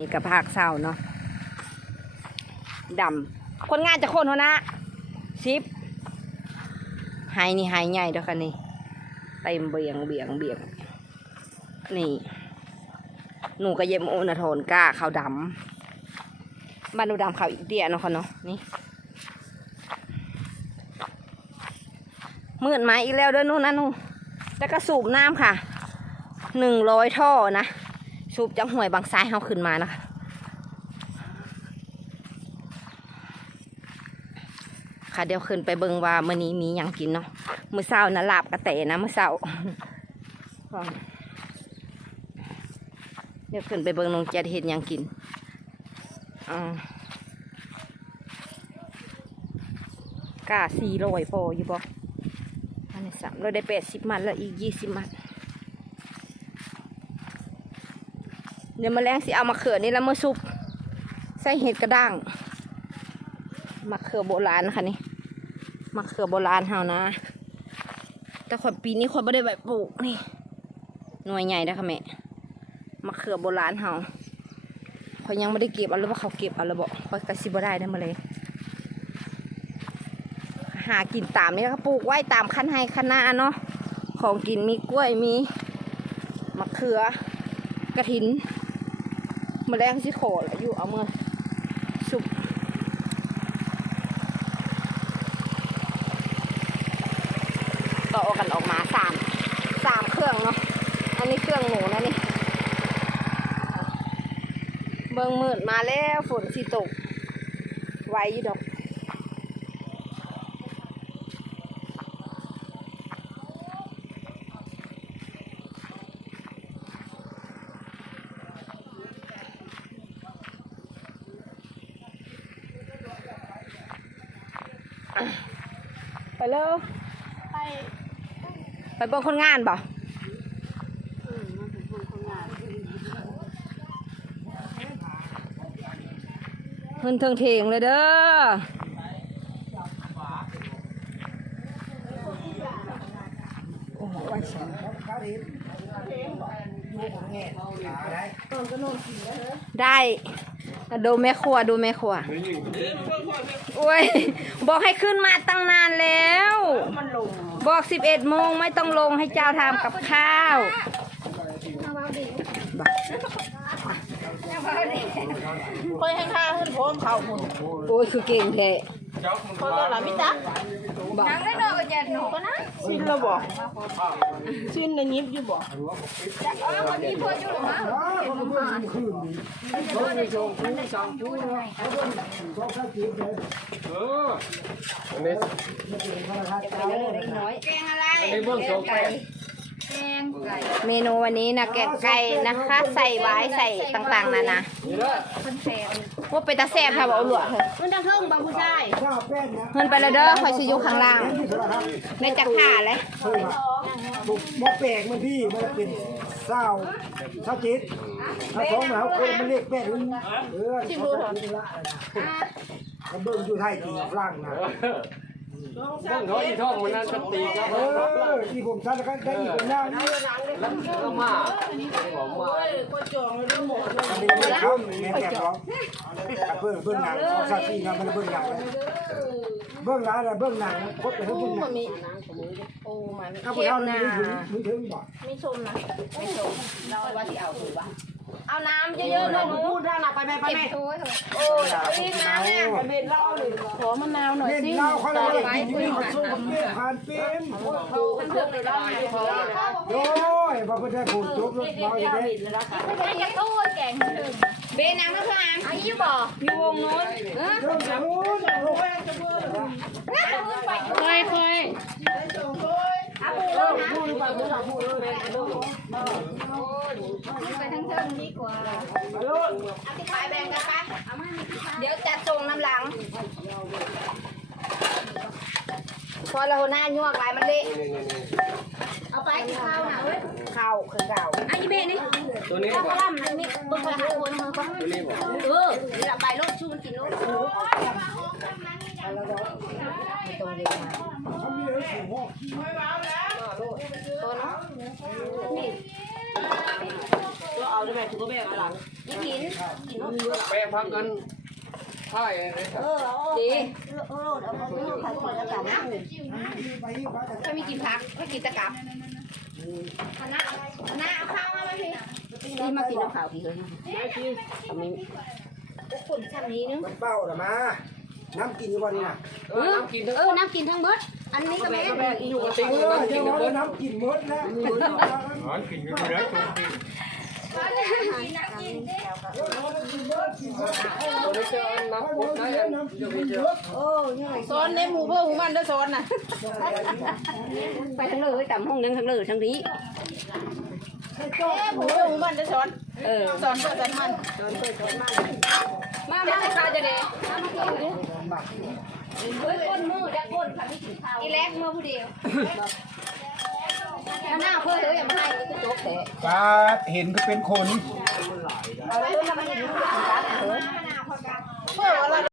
นี่กับภาคเศร้าเนาะดำคนงานจะคนหัวหน้าสิบหายนี่หายใหญ่เด้อค่ะนี่เต็มเบียงเบียงเบียงนี่หนูก็เย็บโอนาโทนก้าขาวดำบ้านหนูดำขาวอีกเดียเนาะค่ะเนาะนี่มืดมาอีกแล้วเด้อนู่นนะนู่นแล้วก็สูบน้ำค่ะหนึ่งร้อยท่อนะ สูบจากห้วยบางซ้ายเฮาขึ้นมานะคะค่ะเดี๋ยวขึ้นไปเบิงว่ามื้อนี้มียังกินเนาะมื้อเช้านะลาบกระเตนะมื้อเช้าเดี๋ยวขึ้นไปเบิงนงเจ็ดเฮ็ดหยังกินอ่ากาสี่ร้อยพออยู่บ่อันนี้สามเราได้แปดสิบมัดแล้วอีกยี่สิบมัด เดี๋ยวแมาแรงสิเอามาเขือนี่แล้วมาซุปใส่เห็ดกระด้างมะเขือโบราณนะคะนี่มะเขือโบราณเฮานะ แต่ขวดปีนี้ขวดไม่ได้ใบปลูกนี่ หน่วยใหญ่นะคะแม่มะเขือโบราณเฮาขอยยังไม่ได้เก็บเอาหรือว่าเขาเก็บเอาหรือบอกขอยกระซิบได้นะมาเลย หากินตามนี่ก็ปลูกไว้ตามคันให้คันหน้าเนาะของกินมีกล้วยมีมะเขือกระถิน มาแรงสิโขแหลอยู่เอามือสุบต่อกันออกมาสามสามเครื่องเนาะอันนี้เครื่องหมูนะนี่เบิ่งมืดมาแล้วฝนสิตก ไว้ยู่ดอก ไปเลยไปไปเบิ่งคนงานบ่อืมมันเป็นคนคนงานเพิ่นเทิงเทงเลยเด้อ ได้ดูแม่ครัวดูแม่ครัวโอ้ยบอกให้ขึ้นมาตั้งนานแล้ว บอกสิบเอ็ดโมงไม่ต้องลงให้เจ้าทำกับข้าวบักคอยให้ข้าขึ้นพร้อมเขาคุณโอ้ยคือเก่งแท้ คอยก็หลามิจักบักก็นะสิ้นแล้วบอกสิ้นในยิบอยู่บอกอันนี้แกงอะไรอันนี้เบื้องสูงไป เมนูวันนี้นะแกงไก่นะคะ ใส่ไว้ใส่ต่างๆนานานี่ละว่าเป็นตาแซ่บค่ะบอกเอาหลวงเถอะมันดังเทิงบางผู้ชายเงินไปแล้วเด้อคอยชิอยูข้างล่างในจักผ่าเลยบ่แปลกมันพี่มันเป็นเศร้าเศร้าจิตถ้าท้องแล้วคนมันเรียกแม่ถึงเออชิมดูเถอะมันเบิ่งอยู่ไทยจีฝรั่งนะ ต้องเขาอีท่องมันนั่นสติครับเออที่ผมทันกันได้อีกคนหน้านี่แล้วมาผมมาอันนี้ไม่ครับแม่แก่ร้องเบิ่งเบิ่งหนังของซาซีนะมันเบิ่งหนังเบิ่งหนังอะไรเบิ่งหนังครบไปทั้งเบิ่งหนังโอ้มันถ้าพวกเค็เรามนี่นะถึงมึงถึงบ่ไม่ชมนะเอา น้ำเยอะๆหน่อยหนูพูดด้านหลับไปแม่ไปแม่โอ้ยรีบน้ำเนี่ยเบ็ดเล่าหนึ่งขอมะนาวหน่อยเล่นสิเหล้าเขาเลยกินนี่เขาสู้กับเปี้ยผ่านเป็นมันเทิงเลยเล่าหน่อยขอโอ้ยบ่เพิ่นได้พูดจบแล้วน้อยได้เบนังนะพ่ออามอายุบ่อยู่วงโน้นเริ่มจะรู้เคยเค ไปแบ่งกันไปเดี๋ยวจัดส่งน้ำหลัง พอเราหน้ายวกหลายมันเละเอาไปกินข้าวหนาเว้ยข้าวคือข้าวอันนี้เบนี่ตัวนี้ข้าวบอกล่ำอันนี้บึงไปหาคนมาก็ตัวนี้บอกเออเดี๋ยวไปรถชูมันกินรถแล้วก็ไม่ตรงเลยนะเขามีเรื่องของหอกขี้ตัวเนาะนี่ตัวเอาได้ไหมถือว่าแบกหลังยี่หินแปพักกันใช่เลยครับดีไปที่บ้านถ้ามีกินพักก็กินตะกับคณะคณะเอาข้าวมาไหมพี่นี่มากินเอาข้าวพี่เลยไม่กินทำนี้คนช่างนี้นึงมันเป้าหรอมา น้ำกินอยู่วันนี้นะเออน้ำกินทั้งเออน้ำกินทั้งหมด อันนี้ก็แม่แม่อีอยู่กับติ๊กเออน้ำกิเดี๋ยนวทั้งหมดน้ำกินมดแล้วอ๋อกินกันแล้วจุ๊บตัวนี้จะน้ำพุได้ยังจะมีเยอะซ้อนในหมู่เพื่อหมู่มันได้ซ้อนน่ะไปทั้งเลยต่ำห้องนึงทั้งเลยทั้งนี้หมู่เพื่อหมู่มันได้ซ้อนเออซ้อนเพื่อซ้อนมันมามาข้าวจะเด้มามากิน เฮ้ยก้นมือดักก้นค่ะไม่ถึงเท้าอีแลกมาผู้เดียวหน้าเพื่อเลยอย่าไม่งไรก็จบแต่ปลาเห็นก็เป็นคน เอาไว้ทำไมถึงเท้าเพื่อน